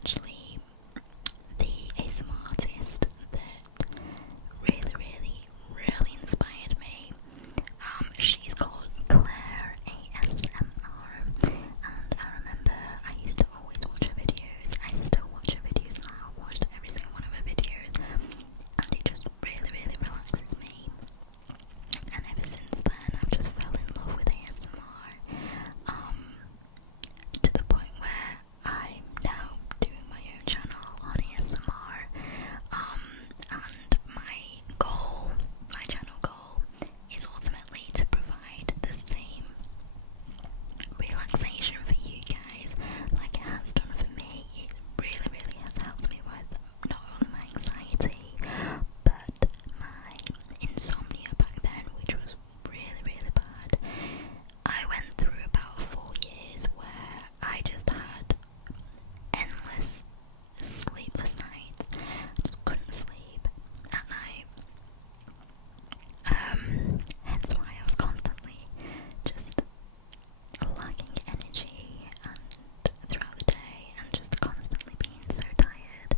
actually the asmrtist that really inspired me. She's called Clareee ASMR, and I remember I used to always watch her videos. I still watch her videos now. I've watched every single one of her videos, and it just really relaxes me. And ever since then, I've just fell in love with ASMR. To the point where I'm now doing my own channel on ASMR. And my channel goal is ultimately to provide the same relaxation for you guys like it has done for me. It really has helped me with not only my anxiety but my insomnia back then, which was really bad. I went through about 4 years where I just had endless sleepless nights. Just couldn't sleep at night. Hence why I was constantly just lacking energy and throughout the day and just constantly being so tired.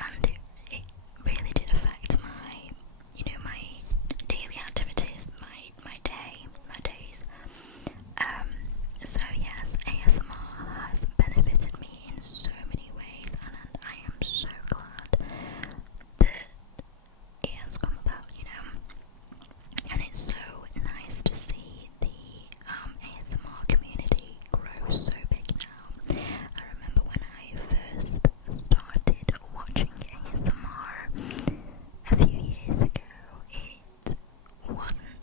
And it really did affect my my daily activities, my days. So yes, ASMR has benefited me in so many ways, and I am so glad that it has come about, and it's so nice to see the ASMR community grow so big now. I remember when I first started watching ASMR a few years ago,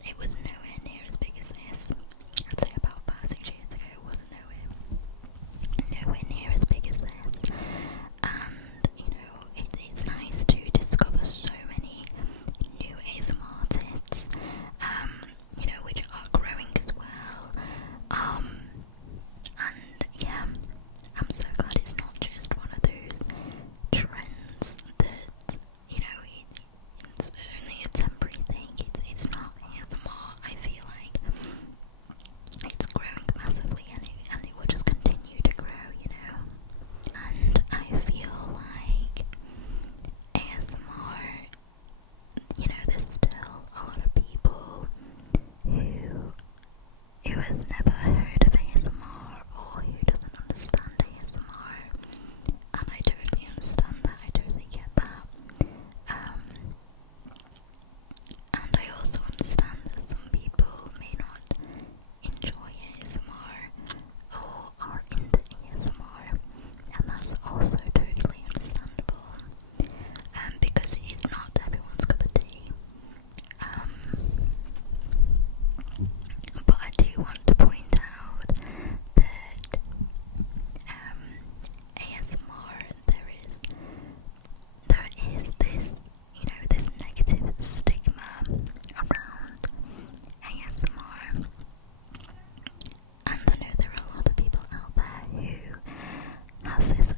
it was nowhere near as big as this. I'd say about 5-6 years ago, it wasn't nowhere near as big as this. And it's nice to discover so many new ASMR artists, which are growing as well. And yeah, I'm so glad it's not just one of those trends that it's only a temporary thing. It's not ASMR. I feel like it's growing massively, and it will just continue to grow, And I feel like ASMR, there's still a lot of people who has never heard of ASMR or who doesn't understand ASMR, and I totally understand that. I totally get that. And I also understand that some people may not enjoy ASMR or are into ASMR, and that's also totally understandable, because it is not everyone's cup of tea. But I do want to point out that ASMR, there is this this negative stigma around ASMR, and I know there are a lot of people out there who has this